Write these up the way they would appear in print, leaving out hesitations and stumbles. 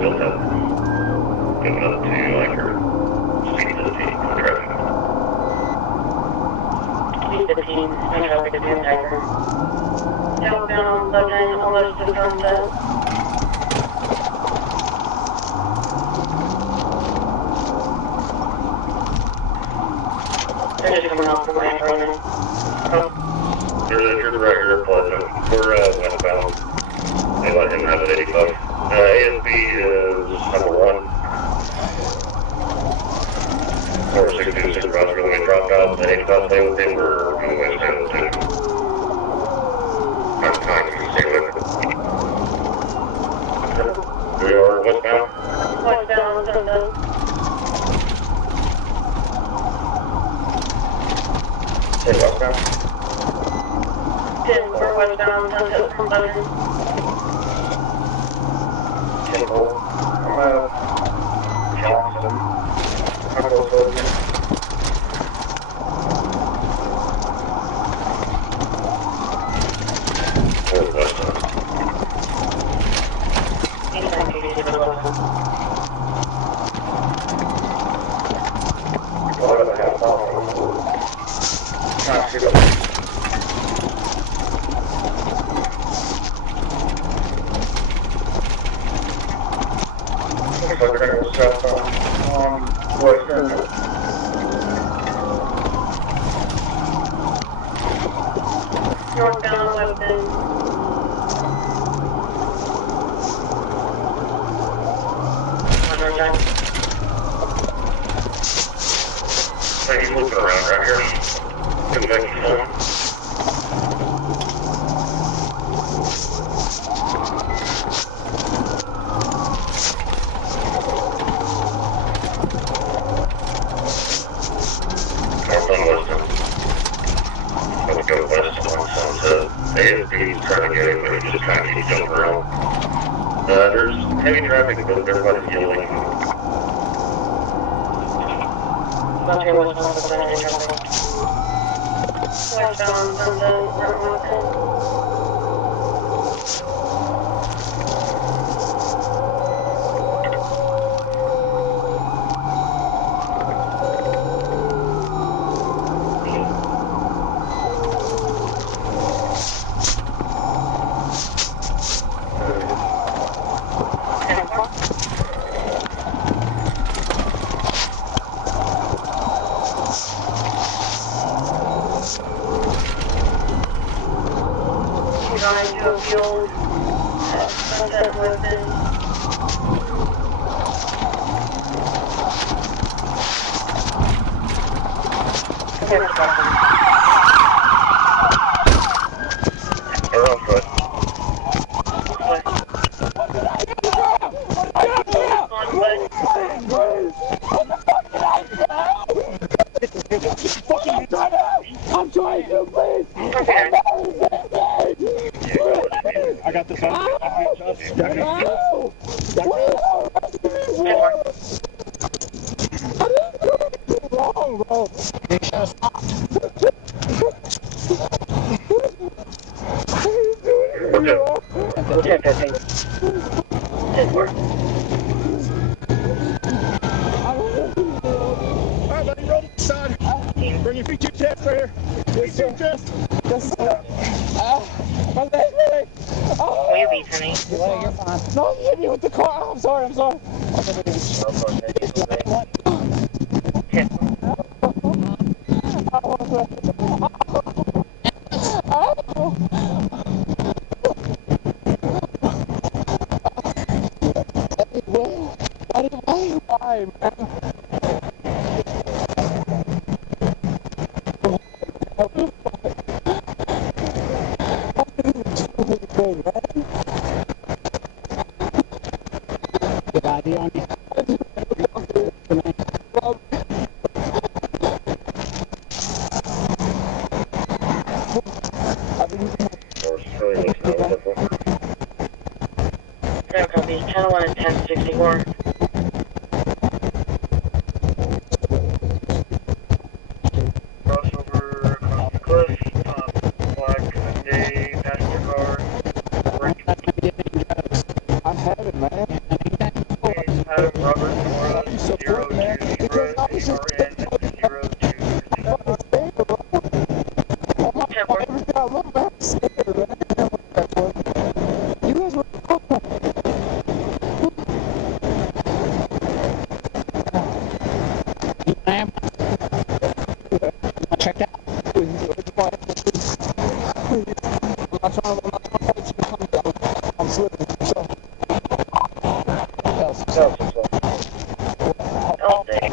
still have coming up to like her speed 15 traffic. Speed 15, I know we could do that. Southbound 11, almost to sunset. They're just coming off the ramp right now. Oh. You're the right here, Pleasant. We're westbound. They let him have it 85. ASB is number 1. 462 supervisor when we dropped out at 85. Stay with him or on the westbound too. I'm trying to stay with him. We are westbound? Westbound, sunset. Say westbound? 10, we're westbound, sunset from Buzzard. 10-4. Johnson. How close was it? We're westbound. 89, What about a half mile? Trying to see the looks like we're going to go southbound on Western. northbound, Weston. Hey, he's looking around right here. Coming back to phone. Northbound Western. Let's go west on Sunset. ASB's trying to get him, but he's just trying to keep jumping around. There's heavy traffic, but everybody's yelling. Westbound, sunset, Going to a field at Sunset Weston. They're on foot. I'm trying to, please. Okay. I got this on. Wrong, bro. Alright, buddy, roll to the side. Bring your feet to your chest right here. Feet to your chest. Yes, sir. My leg, my leg. Oh. Will you be, honey? You're fine. No, you hit me with the car. Oh, I'm sorry, I'm sorry. Why, man? Good idea on you. No copy. Channel 1 and 1064. Crossover across the cliff. Black Hyundai passenger car. I have it, man. Adam Robert Mora, You support, man. Because officers RN 02. fucking scared, bro. Oh my God, every time I look back, I'm scared, man. You guys were Ma'am, I checked out. I'm not trying to fight you. I'm slipping. So, Oh, dang.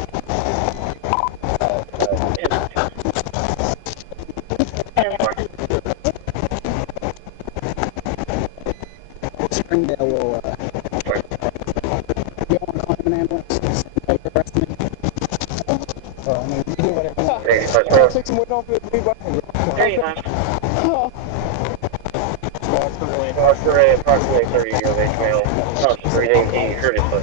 Springdale will, you want to call him an ambulance? Take the rest of me. I mean, you do whatever you want. Hey, I'll take some weight off it. Be back. 39. Approximately 30 year old age male. Breathing, he hurt his foot.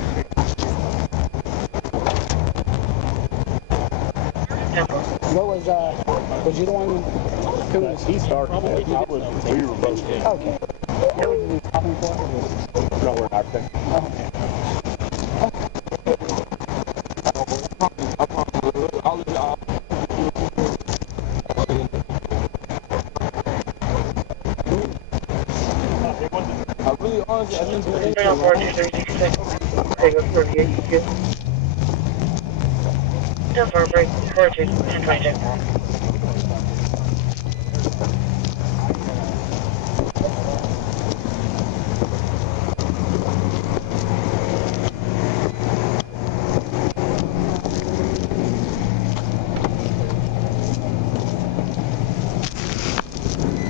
Was you the one who was... He started. We were both in. Okay. What was you stopping for? No, we're not there. Okay. I really honestly, I think we're 304-236. Take us 38. Still for a break. 42. 1026.